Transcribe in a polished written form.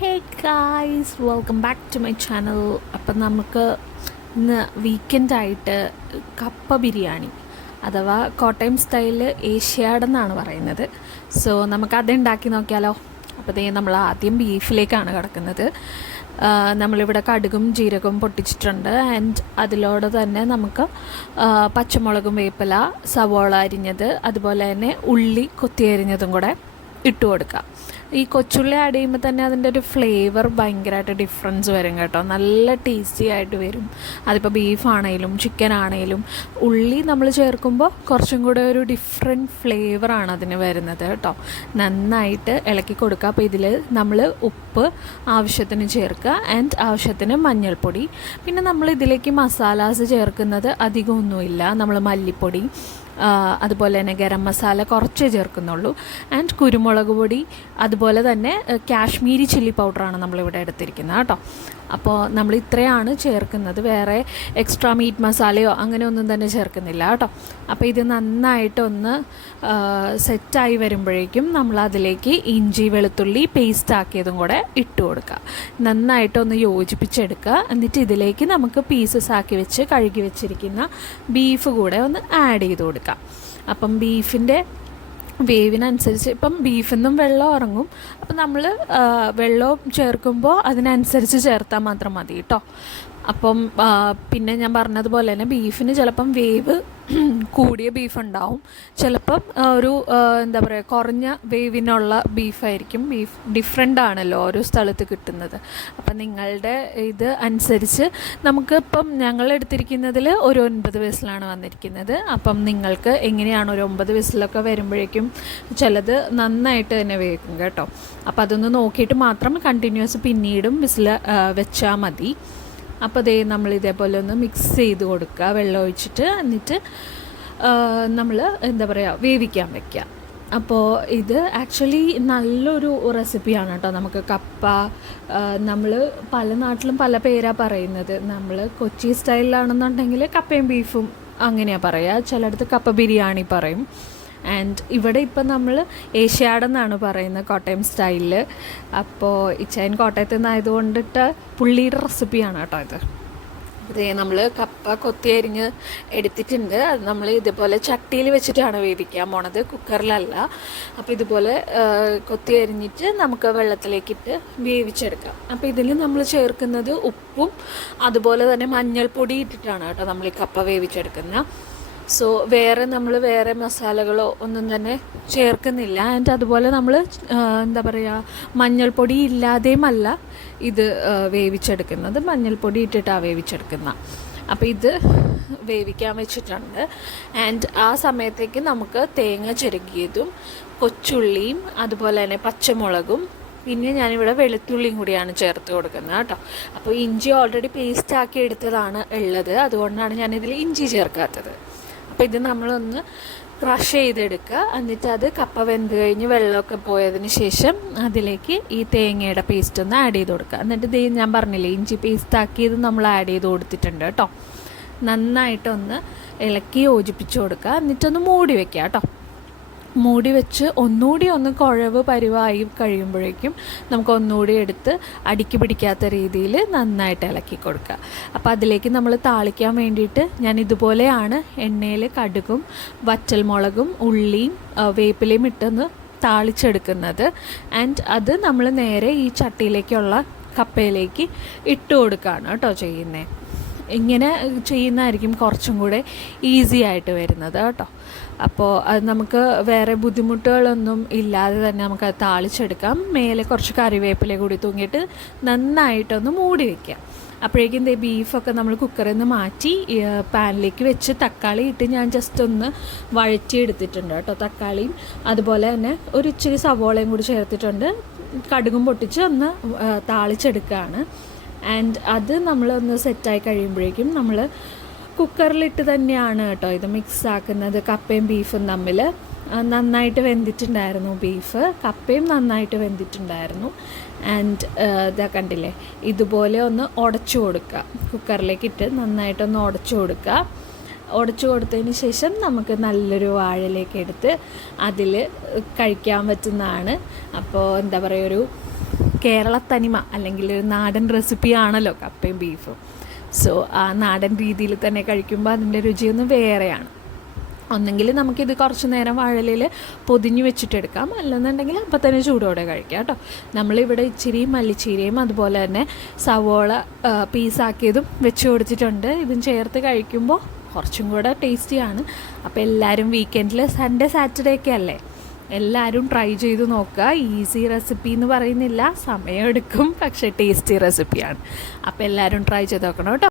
Hey guys, welcome back to my channel. അപ്പം നമുക്ക് ഇന്ന് വീക്കെൻഡായിട്ട് കപ്പ ബിരിയാണി അഥവാ കോട്ടയം സ്റ്റൈലിൽ ഏഷ്യാടെന്നാണ് പറയുന്നത്. സോ നമുക്കത് ഉണ്ടാക്കി നോക്കിയാലോ. അപ്പോൾ നമ്മൾ ആദ്യം ബീഫിലേക്കാണ് കിടക്കുന്നത്. നമ്മളിവിടെ കടുകും ജീരകവും പൊട്ടിച്ചിട്ടുണ്ട്. ആൻഡ് അതിലോടെ തന്നെ നമുക്ക് പച്ചമുളകും വേപ്പില, സവോള അരിഞ്ഞത്, അതുപോലെ തന്നെ ഉള്ളി കൊത്തി അരിഞ്ഞതും കൂടെ ഇട്ട് കൊടുക്കുക. ഈ കൊച്ചുള്ളി ആഡ് ചെയ്യുമ്പോൾ തന്നെ അതിൻ്റെ ഒരു ഫ്ലേവർ ഭയങ്കരമായിട്ട് ഡിഫറൻസ് വരും കേട്ടോ. നല്ല ടേസ്റ്റി ആയിട്ട് വരും. അതിപ്പോൾ ബീഫാണേലും ചിക്കൻ ആണേലും ഉള്ളി നമ്മൾ ചേർക്കുമ്പോൾ കുറച്ചും കൂടെ ഒരു ഡിഫറെൻറ്റ് ഫ്ലേവറാണ് അതിന് വരുന്നത് കേട്ടോ. നന്നായിട്ട് ഇളക്കി കൊടുക്കുക. അപ്പോൾ ഇതിൽ നമ്മൾ ഉപ്പ് ആവശ്യത്തിന് ചേർക്കുക ആൻഡ് ആവശ്യത്തിന് മഞ്ഞൾപ്പൊടി. പിന്നെ നമ്മൾ ഇതിലേക്ക് മസാലാസ് ചേർക്കുന്നത് അധികമൊന്നുമില്ല. നമ്മൾ മല്ലിപ്പൊടി, അതുപോലെ തന്നെ ഗരം മസാല കുറച്ചേ ചേർക്കുന്നുള്ളൂ. ആൻഡ് കുരുമുളക് പൊടി, അതുപോലെ തന്നെ കാശ്മീരി ചില്ലി പൗഡറാണ് നമ്മളിവിടെ എടുത്തിരിക്കുന്നത് കേട്ടോ. അപ്പോൾ നമ്മൾ ഇത്രയാണ് ചേർക്കുന്നത്. വേറെ എക്സ്ട്രാ മീറ്റ് മസാലയോ അങ്ങനെ ഒന്നും തന്നെ ചേർക്കുന്നില്ല കേട്ടോ. അപ്പോൾ ഇത് നന്നായിട്ടൊന്ന് സെറ്റായി വരുമ്പോഴേക്കും നമ്മൾ അതിലേക്ക് ഇഞ്ചി വെളുത്തുള്ളി പേസ്റ്റ് ആക്കിയതും കൂടെ ഇട്ട് കൊടുക്കുക. നന്നായിട്ടൊന്ന് യോജിപ്പിച്ചെടുക്കുക. എന്നിട്ട് ഇതിലേക്ക് നമുക്ക് പീസസ് ആക്കി വെച്ച് കഴുകി വെച്ചിരിക്കുന്ന ബീഫ് കൂടെ ഒന്ന് ആഡ് ചെയ്ത് കൊടുക്കുക. അപ്പം ബീഫിൻ്റെ വേവിനനുസരിച്ച് ഇപ്പം ബീഫിൽ നിന്നും വെള്ളം ഇറങ്ങും. അപ്പം നമ്മൾ വെള്ളം ചേർക്കുമ്പോൾ അതിനനുസരിച്ച് ചേർത്താൽ മാത്രം മതി കേട്ടോ. അപ്പം പിന്നെ ഞാൻ പറഞ്ഞതുപോലെ തന്നെ ബീഫിന് ചിലപ്പം വേവ് കൂടിയ ബീഫ് ഉണ്ടാവും, ചിലപ്പം ഒരു എന്താ പറയുക കുറഞ്ഞ വേവിനുള്ള ബീഫായിരിക്കും. ബീഫ് ഡിഫറെൻ്റ് ആണല്ലോ ഓരോ സ്ഥലത്ത് കിട്ടുന്നത്. അപ്പം നിങ്ങളുടെ ഇത് അനുസരിച്ച് നമുക്കിപ്പം ഞങ്ങൾ എടുത്തിരിക്കുന്നതിൽ ഒരു 9 വിസിലാണ് വന്നിരിക്കുന്നത്. അപ്പം നിങ്ങൾക്ക് എങ്ങനെയാണ് ഒരു 9 വിസിലൊക്കെ വരുമ്പോഴേക്കും ചിലത് നന്നായിട്ട് തന്നെ വേകും കേട്ടോ. അപ്പം അതൊന്ന് നോക്കിയിട്ട് മാത്രം കണ്ടിന്യൂസ് പിന്നീടും വിസിൽ വെച്ചാൽ മതി. അപ്പോൾ നമ്മൾ ഇതേപോലെ ഒന്ന് മിക്സ് ചെയ്ത് കൊടുക്കുക വെള്ളം ഒഴിച്ചിട്ട്. എന്നിട്ട് നമ്മൾ എന്താ പറയുക വേവിക്കാൻ വയ്ക്കുക. അപ്പോൾ ഇത് ആക്ച്വലി നല്ലൊരു റെസിപ്പിയാണ് കേട്ടോ. നമുക്ക് കപ്പ നമ്മൾ പല നാട്ടിലും പല പേരാണ് പറയുന്നത്. നമ്മൾ കൊച്ചി സ്റ്റൈലിലാണെന്നുണ്ടെങ്കിൽ കപ്പയും ബീഫും അങ്ങനെയാണ് പറയുക. ചിലയിടത്ത് കപ്പ ബിരിയാണി പറയും. ആൻഡ് ഇവിടെ ഇപ്പം നമ്മൾ ഏഷ്യാടെന്നാണ് പറയുന്നത് കോട്ടയം സ്റ്റൈലിൽ. അപ്പോൾ ഇച്ചായൻ കോട്ടയത്ത് നിന്നായതുകൊണ്ടിട്ട് പുള്ളിയുടെ റെസിപ്പിയാണ് കേട്ടോ ഇത്. നമ്മൾ കപ്പ കൊത്തി അരിഞ്ഞ് എടുത്തിട്ടുണ്ട്. അത് നമ്മൾ ഇതുപോലെ ചട്ടിയിൽ വെച്ചിട്ടാണ് വേവിക്കാൻ പോണത്, കുക്കറിലല്ല. അപ്പോൾ ഇതുപോലെ കൊത്തി അരിഞ്ഞിട്ട് നമുക്ക് വെള്ളത്തിലേക്കിട്ട് വേവിച്ചെടുക്കാം. അപ്പോൾ ഇതിൽ നമ്മൾ ചേർക്കുന്നത് ഉപ്പും അതുപോലെ തന്നെ മഞ്ഞൾപ്പൊടി ഇട്ടിട്ടാണ് കേട്ടോ നമ്മൾ ഈ കപ്പ വേവിച്ചെടുക്കുന്നത്. സോ നമ്മൾ വേറെ മസാലകളോ ഒന്നും തന്നെ ചേർക്കുന്നില്ല. ആൻഡ് അതുപോലെ നമ്മൾ എന്താ പറയുക മഞ്ഞൾപ്പൊടി ഇല്ലാതെയുമല്ല ഇത് വേവിച്ചെടുക്കുന്നത്, മഞ്ഞൾപ്പൊടി ഇട്ടിട്ടാണ് വേവിച്ചെടുക്കുന്നത്. അപ്പോൾ ഇത് വേവിക്കാൻ വെച്ചിട്ടുണ്ട്. ആൻഡ് ആ സമയത്തേക്ക് നമുക്ക് തേങ്ങ ചിരകിയതും കൊച്ചുള്ളിയും അതുപോലെ തന്നെ പച്ചമുളകും പിന്നെ ഞാനിവിടെ വെളുത്തുള്ളിയും കൂടിയാണ് ചേർത്ത് കൊടുക്കുന്നത് കേട്ടോ. അപ്പോൾ ഇഞ്ചി ഓൾറെഡി പേസ്റ്റ് ആക്കി എടുത്തതാണ് ഉള്ളത്, അതുകൊണ്ടാണ് ഞാനിതിൽ ഇഞ്ചി ചേർക്കാത്തത്. അപ്പോൾ ഇത് നമ്മളൊന്ന് ക്രഷ് ചെയ്തെടുക്കുക. എന്നിട്ട് അത് കപ്പ വെന്ത് കഴിഞ്ഞ് വെള്ളമൊക്കെ പോയതിന് ശേഷം അതിലേക്ക് ഈ തേങ്ങയുടെ പേസ്റ്റ് ഒന്ന് ആഡ് ചെയ്ത് കൊടുക്കുക. എന്നിട്ട് ഞാൻ പറഞ്ഞില്ലേ ഇഞ്ചി പേസ്റ്റ് ആക്കിയത് നമ്മൾ ആഡ് ചെയ്ത് കൊടുത്തിട്ടുണ്ട് കേട്ടോ. നന്നായിട്ടൊന്ന് ഇളക്കി യോജിപ്പിച്ച് കൊടുക്കുക. എന്നിട്ടൊന്ന് മൂടി വയ്ക്കുക കേട്ടോ. മൂടി വെച്ച് ഒന്നുകൂടി ഒന്ന് കുഴവ് പരുവായി കഴിയുമ്പോഴേക്കും നമുക്ക് ഒന്നുകൂടി എടുത്ത് അടുക്കി പിടിക്കാത്ത രീതിയിൽ നന്നായിട്ട് ഇളക്കി കൊടുക്കുക. അപ്പോൾ അതിലേക്ക് നമ്മൾ താളിക്കാൻ വേണ്ടിയിട്ട് ഞാൻ ഇതുപോലെയാണ് എണ്ണയിൽ കടുകും വറ്റൽമുളകും ഉള്ളിയും വേപ്പിലയും ഇട്ടൊന്ന് താളിച്ചെടുക്കുന്നത്. ആൻഡ് അത് നമ്മൾ നേരെ ഈ ചട്ടിയിലേക്കുള്ള കപ്പയിലേക്ക് ഇട്ട് കൊടുക്കുകയാണ് കേട്ടോ ചെയ്യുന്നത്. ഇങ്ങനെ ചെയ്യുന്നതായിരിക്കും കുറച്ചും കൂടെ ഈസി ആയിട്ട് വരുന്നത് കേട്ടോ. അപ്പോൾ അത് നമുക്ക് വേറെ ബുദ്ധിമുട്ടുകളൊന്നും ഇല്ലാതെ തന്നെ നമുക്കത് താളിച്ചെടുക്കാം. മേലെ കുറച്ച് കറിവേപ്പില കൂടി തൂങ്ങിയിട്ട് നന്നായിട്ടൊന്ന് മൂടി വയ്ക്കാം. അപ്പോഴേക്കും ബീഫൊക്കെ നമ്മൾ കുക്കറിൽ നിന്ന് മാറ്റി പാനിലേക്ക് വെച്ച് തക്കാളി ഇട്ട് ഞാൻ ജസ്റ്റ് ഒന്ന് വഴറ്റിയെടുത്തിട്ടുണ്ട് കേട്ടോ. തക്കാളിയും അതുപോലെ തന്നെ ഒരു ഇച്ചിരി സവോളയും കൂടി ചേർത്തിട്ടുണ്ട്. കടുകും പൊട്ടിച്ച് ഒന്ന് താളിച്ചെടുക്കുകയാണ്. ആൻഡ് അത് നമ്മളൊന്ന് സെറ്റായി കഴിയുമ്പോഴേക്കും നമ്മൾ കുക്കറിലിട്ട് തന്നെയാണ് കേട്ടോ ഇത് മിക്സ് ആക്കുന്നത്. കപ്പയും ബീഫും തമ്മിൽ നന്നായിട്ട് വെന്തിട്ടുണ്ടായിരുന്നു. ബീഫ് കപ്പയും നന്നായിട്ട് വെന്തിട്ടുണ്ടായിരുന്നു. ആൻഡ് ഇതാ കണ്ടില്ലേ, ഇതുപോലെ ഒന്ന് ഉടച്ചു കൊടുക്കുക. കുക്കറിലേക്കിട്ട് നന്നായിട്ടൊന്ന് ഉടച്ചു കൊടുക്കുക. ഉടച്ചു കൊടുത്തതിന് ശേഷം നമുക്ക് നല്ലൊരു വാഴയിലേക്ക് എടുത്ത് അതിൽ കഴിക്കാൻ പറ്റുന്നതാണ്. അപ്പോൾ എന്താ പറയുക, ഒരു കേരള തനിമ അല്ലെങ്കിൽ ഒരു നാടൻ റെസിപ്പി ആണല്ലോ കപ്പയും ബീഫും. സോ ആ നാടൻ രീതിയിൽ തന്നെ കഴിക്കുമ്പോൾ അതിൻ്റെ രുചിയൊന്നും വേറെയാണ്. ഒന്നെങ്കിൽ നമുക്കിത് കുറച്ച് നേരം വാഴയിലയിൽ പൊതിഞ്ഞ് വെച്ചിട്ടെടുക്കാം, അല്ലെന്നുണ്ടെങ്കിൽ അപ്പം തന്നെ ചൂടോടെ കഴിക്കാം കേട്ടോ. നമ്മളിവിടെ ഇച്ചിരി മല്ലിച്ചീരയും അതുപോലെ തന്നെ സവോള പീസാക്കിയതും വെച്ച് കൊടുത്തിട്ടുണ്ട്. ഇതും ചേർത്ത് കഴിക്കുമ്പോൾ കുറച്ചും കൂടെ ടേസ്റ്റിയാണ്. അപ്പോൾ എല്ലാവരും വീക്കെൻഡിൽ സൺഡേ സാറ്റർഡേ ഒക്കെ അല്ലേ, എല്ലാവരും ട്രൈ ചെയ്ത് നോക്കുക. ഈസി റെസിപ്പി എന്ന് പറയുന്നില്ല, സമയമെടുക്കും, പക്ഷേ ടേസ്റ്റി റെസിപ്പിയാണ്. അപ്പോൾ എല്ലാവരും ട്രൈ ചെയ്ത് നോക്കണം കേട്ടോ.